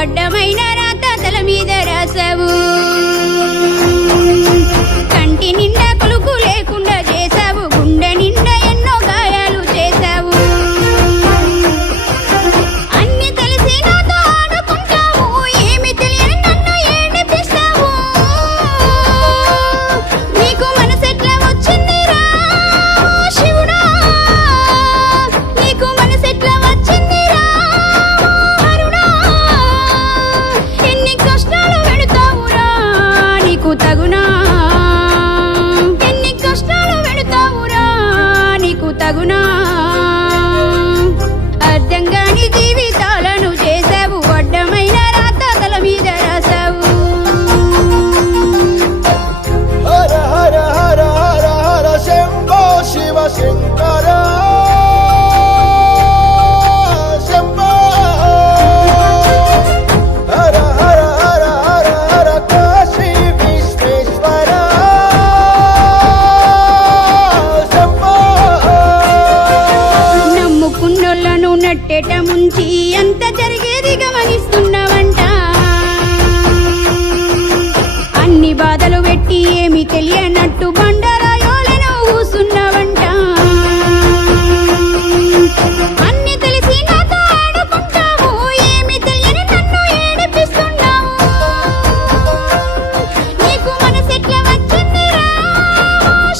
అడ్డమైన రాత తల మీద రాసావు, కంటి నిండా కొలుకు లేకుండా చేసావు, గుండె నిండా ఎన్నో గాయాలు చేసావు. అన్ని తెలిసి నాతో ఆడుకుంటావు, ఏమి తెలియని నన్ను ఏడిపిస్తావు. నీకు మనసెట్లా వచ్చిందిరా శివుడా, నీకు మనసెట్లా వచ్చిందిరా హరుడా. ఎన్ని కష్టాలు పెడతావురా నీకు తగునా, ఎన్ని కష్టాలు పెడతావురా నీకు తగునా. అర్థం కాని జీవితాలను చేసావు, అడ్డమైన రాత తల మీద రాసావు. హర హర హర హర హర శంభో శివ శంకర శంభో. హర హర హర హర హర కాశీ విశ్వేశ్వర శంభో. నమ్ముకున్నోళ్ళను నట్టేట ముంచి అంత జరిగేది గమనిస్తున్నావంట. అన్ని బాధలు పెట్టి ఏమి తెలియనట్టు బండరాయోలను కూసున్నావంట. అన్ని తెలిసి నాతో ఆడుకుంటావు, ఏమి తెలియని నన్ను ఏడిపిస్తున్నావు. నీకు మనసెట్లా వచ్చిందిరా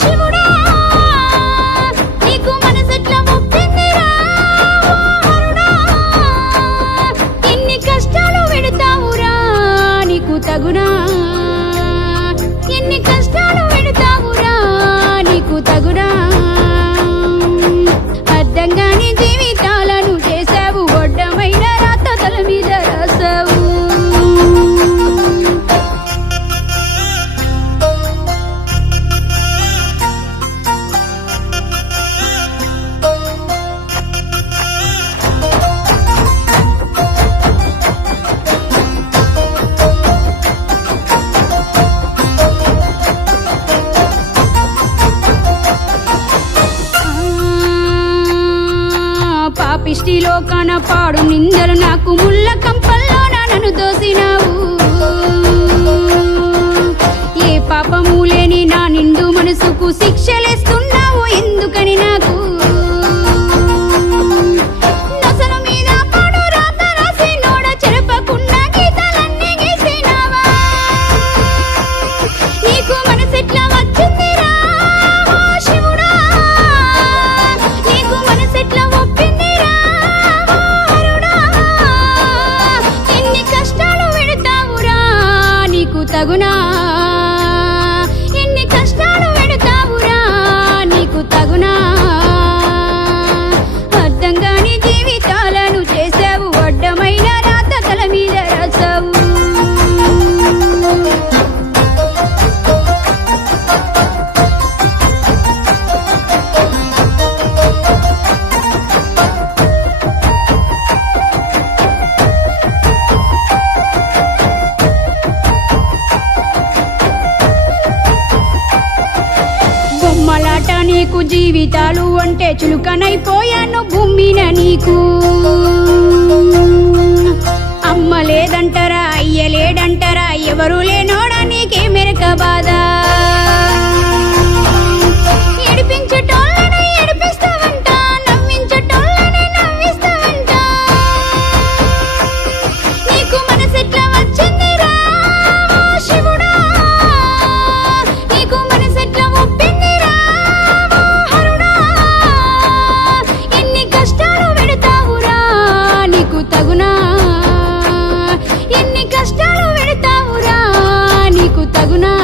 శివుడా, నీకు మనసెట్లా ఒప్పిందిరా హరుడా. ఎన్ని కష్టాలు పెడతావురా నీకు తగునా, ఎన్ని కష్టాలు పెడతావురా నీకు తగునా. అర్థం కాని జీవితాలను చేసావు, అడ్డమైన రాత తల మీద రాసావు. పాపిష్టిలో కనపాడు నిందలు నాకు ముళ్ళ కంపల్లో నన్ను దోసినావు. ఏ పాపము లేని నా నిండు మనసుకు శిక్షలేస్తున్నావు ఎందుకని నాకు. నొసలు మీద పాడు రాత రాసి నోడ చెరపకుండా గీతాలన్నీ గీసినావా. నీకు మనసెట్లా వచ్చిందిరా శివుడా, నీకు మనసెట్లా ఒప్పిందిరా హరుడా. ఎన్ని కష్టాలు పెడతావురా నీకు తగునా, ఎన్ని కష్టాలు పెడతావురా నీకు తగునా. అర్థం కాని జీవితాలను చేసావు, అడ్డమైన రాత తల మీద రాసావు. బొమ్మలాట నీకు జీవితాలు అంటే చులుకనైపోయాను భూమిన నీకు. అమ్మ లేదంటారా అయ్య లేడంటారా, ఎవరు లేనోడా నీకే మెరక బాధ. ఏడిపించేటోళ్ళని ఏడిపిస్తావంట, నవ్వించేటోళ్ళని నవ్విస్తావంట. నీకు మనసెట్లా వచ్చిందిరా శివుడా, నీకు మనసెట్లా ఒప్పిందిరా హరుడా. ఎన్ని కష్టాలు పెడతావురా నీకు తగునా, ఎన్ని కష్టాలు పెడతావురా నీకు తగునా.